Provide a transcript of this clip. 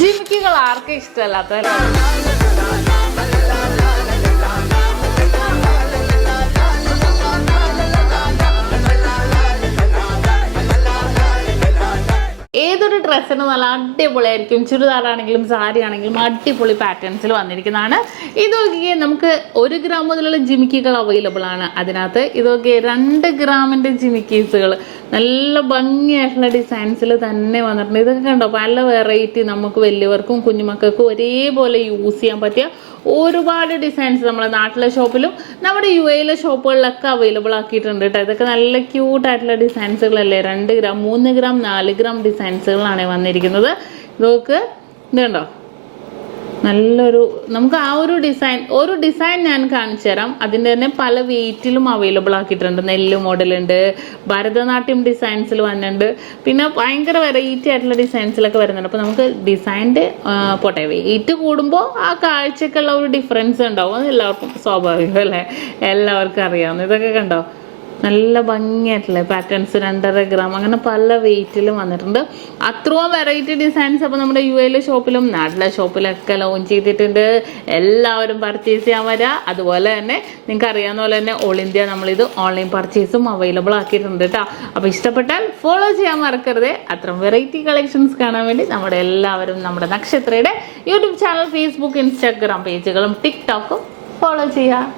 ജിമിക്കുകൾ ആർക്കും ഇഷ്ടമല്ലാത്തല്ലേ? ഏതൊരു ഡ്രസ്സിന് നല്ല അടിപൊളിയായിരിക്കും. ചുരിദാറാണെങ്കിലും സാരി ആണെങ്കിലും അടിപൊളി പാറ്റേൺസിൽ വന്നിരിക്കുന്നതാണ്. ഇതൊക്കെ നമുക്ക് 1 ഗ്രാം മുതലുള്ള ജിമിക്കുകൾ അവൈലബിൾ ആണ്. അതിനകത്ത് ഇതൊക്കെ 2 ഗ്രാമിൻ്റെ ജിമിക്കീസുകൾ നല്ല ഭംഗിയായിട്ടുള്ള ഡിസൈൻസിൽ തന്നെ വന്നിട്ടുണ്ട്. ഇതൊക്കെ കണ്ടോ, പല വെറൈറ്റി നമുക്ക് വലിയവർക്കും കുഞ്ഞുമക്കൾക്കും ഒരേപോലെ യൂസ് ചെയ്യാൻ പറ്റിയ ഒരുപാട് ഡിസൈൻസ് നമ്മുടെ നാട്ടിലെ ഷോപ്പിലും നമ്മുടെ UAE ഷോപ്പുകളിലൊക്കെ അവൈലബിൾ ആക്കിയിട്ടുണ്ട് കേട്ടോ. ഇതൊക്കെ നല്ല ക്യൂട്ടായിട്ടുള്ള ഡിസൈൻസുകളല്ലേ. 2 ഗ്രാം 3 ഗ്രാം 4 ഗ്രാം ഡിസൈൻസുകളാണ് വന്നിരിക്കുന്നത്. ഇതൊക്കെ ഇതുണ്ടോ, നല്ലൊരു നമുക്ക് ആ ഒരു ഡിസൈൻ ഞാൻ കാണിച്ചു തരാം. അതിൻ്റെ തന്നെ പല വെയിറ്റിലും അവൈലബിൾ ആക്കിയിട്ടുണ്ട്. നെല്ല് മോഡലുണ്ട്, ഭരതനാട്യം ഡിസൈൻസിൽ വന്നിട്ടുണ്ട്, പിന്നെ ഭയങ്കര വെറൈറ്റി ആയിട്ടുള്ള ഡിസൈൻസിലൊക്കെ വരുന്നുണ്ട്. അപ്പോൾ നമുക്ക് ഡിസൈൻ്റെ പോട്ടെ, വെയിറ്റ് കൂടുമ്പോൾ ആ കാഴ്ചക്കുള്ള ഒരു ഡിഫറൻസ് ഉണ്ടാവും. അത് എല്ലാവർക്കും സ്വാഭാവികം അല്ലേ, എല്ലാവർക്കും അറിയാവുന്ന. ഇതൊക്കെ കണ്ടോ, നല്ല ഭംഗിയായിട്ടുള്ള പാറ്റേൺസ്. 2.5 ഗ്രാം അങ്ങനെ പല വെയിറ്റിലും വന്നിട്ടുണ്ട്. അത്രയും വെറൈറ്റി ഡിസൈൻസ് അപ്പോൾ നമ്മുടെ UAE ഷോപ്പിലും നാട്ടിലെ ഷോപ്പിലൊക്കെ ലോഞ്ച് ചെയ്തിട്ടുണ്ട്. എല്ലാവരും പർച്ചേസ് ചെയ്യാൻ വരിക. അതുപോലെ തന്നെ നിങ്ങൾക്ക് അറിയാവുന്ന പോലെ തന്നെ ഓൾ ഇന്ത്യ നമ്മളിത് ഓൺലൈൻ പർച്ചേസും അവൈലബിൾ ആക്കിയിട്ടുണ്ട് കേട്ടോ. അപ്പോൾ ഇഷ്ടപ്പെട്ടാൽ ഫോളോ ചെയ്യാൻ മറക്കരുത്. അത്രയും വെറൈറ്റി കളക്ഷൻസ് കാണാൻ വേണ്ടി നമ്മുടെ എല്ലാവരും നമ്മുടെ നക്ഷത്രയുടെ യൂട്യൂബ് ചാനൽ, ഫേസ്ബുക്ക്, ഇൻസ്റ്റാഗ്രാം പേജുകളും ടിക്ടോക്കും ഫോളോ ചെയ്യുക.